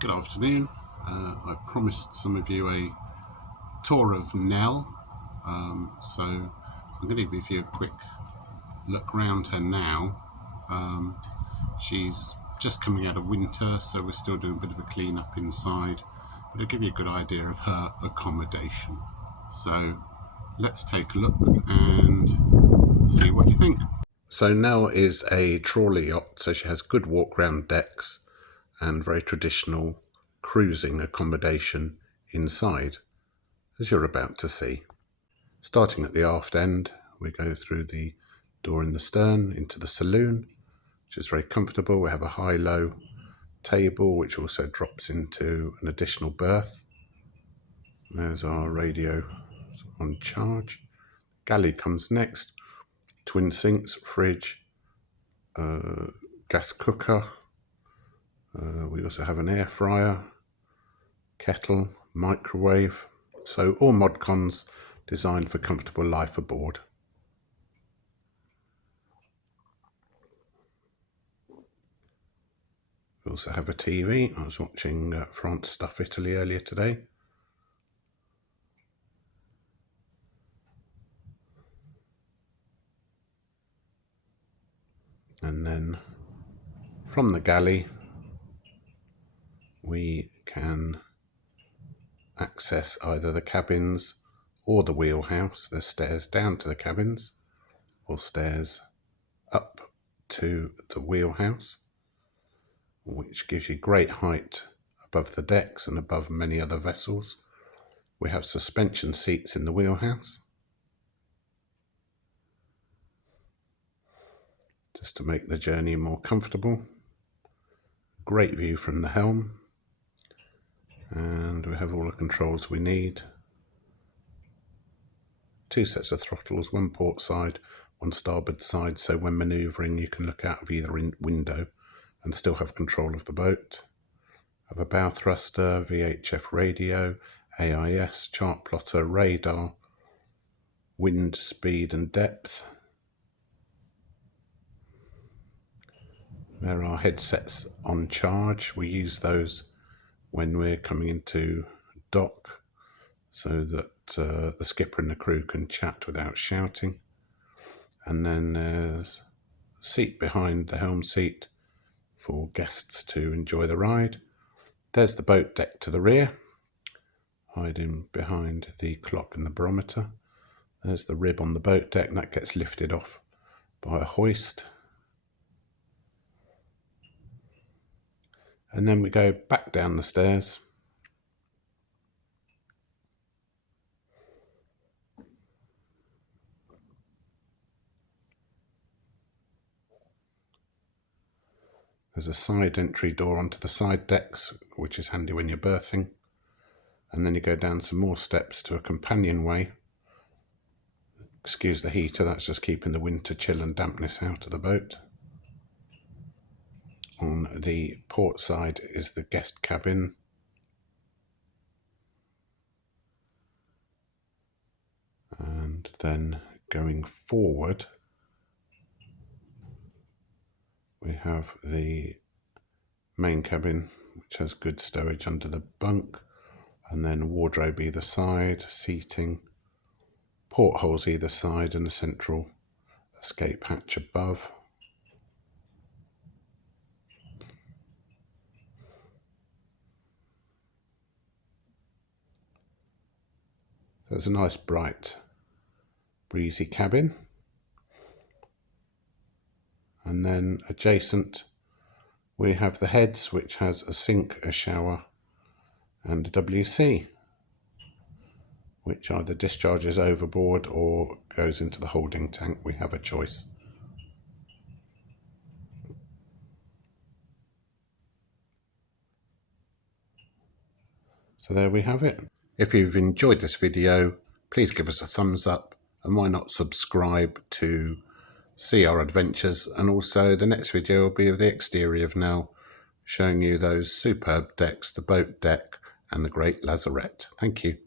Good afternoon. I promised some of you a tour of Nell, so I'm going to give you a quick look around her now. She's just coming out of winter, so we're still doing a bit of a clean up inside, but it'll give you a good idea of her accommodation. So let's take a look and see what you think. So Nell is a trawler yacht, so she has good walk round decks and very traditional cruising accommodation inside, as you're about to see. Starting at the aft end, we go through the door in the stern into the saloon, which is very comfortable. We have a high-low table, which also drops into an additional berth. There's our radio on charge. Galley comes next. Twin sinks, fridge, gas cooker. We also have an air fryer, kettle, microwave. So all mod-cons designed for comfortable life aboard. We also have a TV. I was watching France Stuff Italy earlier today. And then from the galley, we can access either the cabins or the wheelhouse. There's stairs down to the cabins or stairs up to the wheelhouse, which gives you great height above the decks and above many other vessels. We have suspension seats in the wheelhouse, just to make the journey more comfortable. Great view from the helm, and we have all the controls we need. 2 sets of throttles, one port side, one starboard side, so when manoeuvring you can look out of either window and still have control of the boat. Have a bow thruster, VHF radio, AIS, chart plotter, radar, wind speed and depth. There are headsets on charge. We use those when we're coming into dock so that the skipper and the crew can chat without shouting. And then there's a seat behind the helm seat for guests to enjoy the ride. There's the boat deck to the rear, hiding behind the clock and the barometer. There's the rib on the boat deck, and that gets lifted off by a hoist. And then we go back down the stairs. There's a side entry door onto the side decks, which is handy when you're berthing. And then you go down some more steps to a companionway. Excuse the heater, that's just keeping the winter chill and dampness out of the boat. On the port side is the guest cabin. And then going forward, we have the main cabin, which has good stowage under the bunk, and then wardrobe either side, seating, portholes either side, and a central escape hatch above. There's a nice bright breezy cabin, and then adjacent we have the heads, which has a sink, a shower and a WC, which either discharges overboard or goes into the holding tank. We have a choice. So there we have it. If you've enjoyed this video, please give us a thumbs up, and why not subscribe to see our adventures. And also the next video will be of the exterior of Nell, showing you those superb decks, the boat deck and the great lazarette. Thank you.